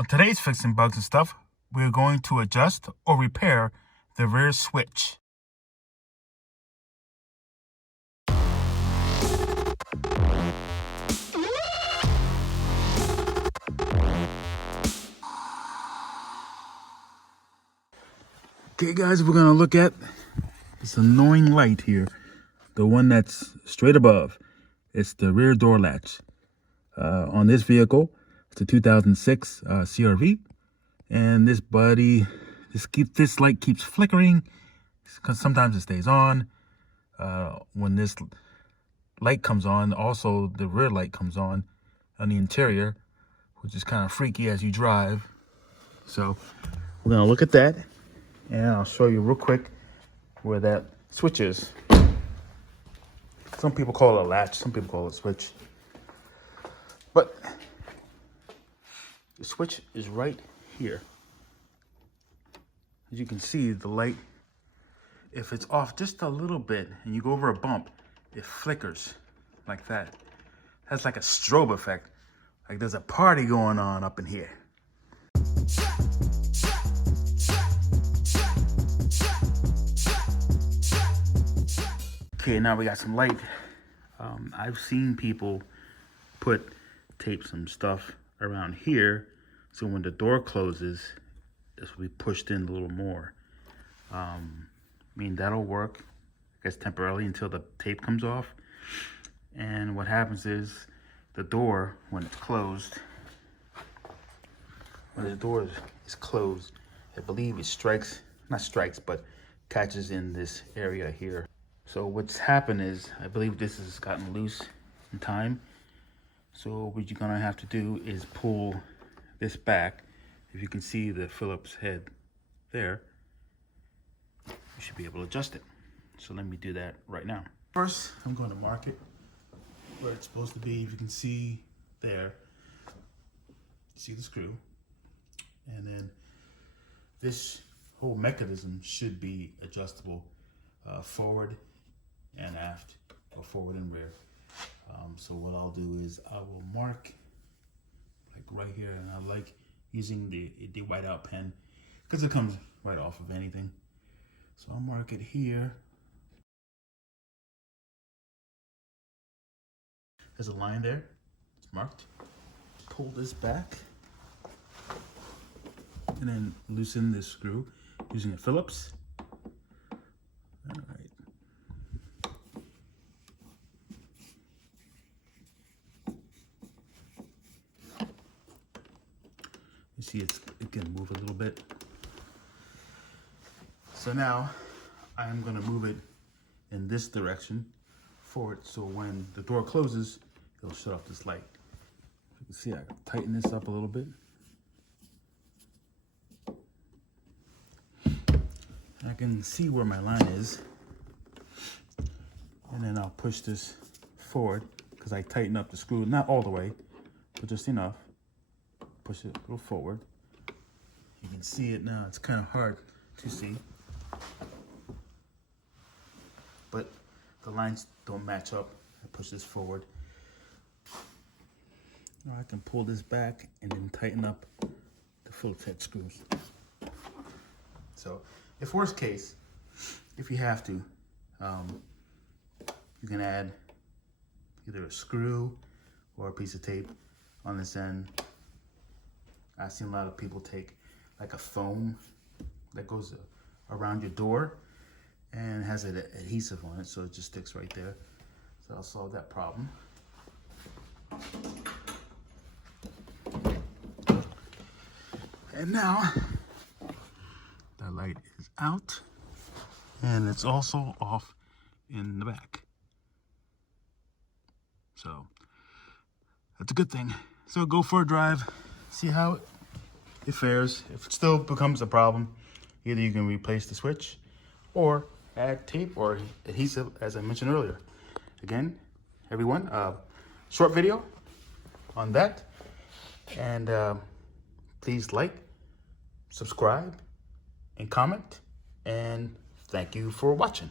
On today's Fixing Bugs and Stuff, we're going to adjust or repair the rear switch. Okay guys, we're going to look at this annoying light here. The one that's straight above. It's the rear door latch. On this vehicle, it's a 2006 CRV. And this light keeps flickering because sometimes it stays on. When this light comes on, also the rear light comes on the interior, which is kind of freaky as you drive. So we're gonna look at that, and I'll show you real quick where that switch is. Some people call it a latch, some people call it a switch. But the switch is right here. As you can see, the light, if it's off just a little bit and you go over a bump, it flickers like that. It has like a strobe effect, like there's a party going on up in here. Okay, now we got some light. I've seen people tape some stuff around here, so when the door closes, this will be pushed in a little more. I mean, that'll work, I guess, temporarily until the tape comes off. And what happens is the door, when it's closed, when the door is closed, I believe it not strikes, but catches in this area here. So what's happened is, I believe this has gotten loose in time. So what you're gonna have to do is pull this back. If you can see the Phillips head there, you should be able to adjust it. So let me do that right now. First, I'm going to mark it where it's supposed to be. If you can see there, see the screw. And then this whole mechanism should be adjustable forward and aft, or forward and rear. So what I'll do is I will mark like right here, and I like using the whiteout pen because it comes right off of anything. So I'll mark it here. There's a line there, it's marked. Pull this back and then loosen this screw using a Phillips. All right. You see it can move a little bit. So now I'm gonna move it in this direction forward, so when the door closes, it'll shut off this light. You can see I can tighten this up a little bit. I can see where my line is. And then I'll push this forward because I tighten up the screw, not all the way, but just enough. Push it a little forward. You can see it now. It's kind of hard to see, but the lines don't match up. I push this forward. Now I can pull this back and then tighten up the Phillips head screws. So if worst case, if you have to, you can add either a screw or a piece of tape on this end. I've seen a lot of people take like a foam that goes around your door and has an adhesive on it, so it just sticks right there. So I'll solve that problem. And now that light is out, and it's also off in the back. So that's a good thing. So go for a drive, see how it fares. If it still becomes a problem, either you can replace the switch or add tape or adhesive, as I mentioned earlier. Again, everyone, short video on that. And please like, subscribe, and comment. And thank you for watching.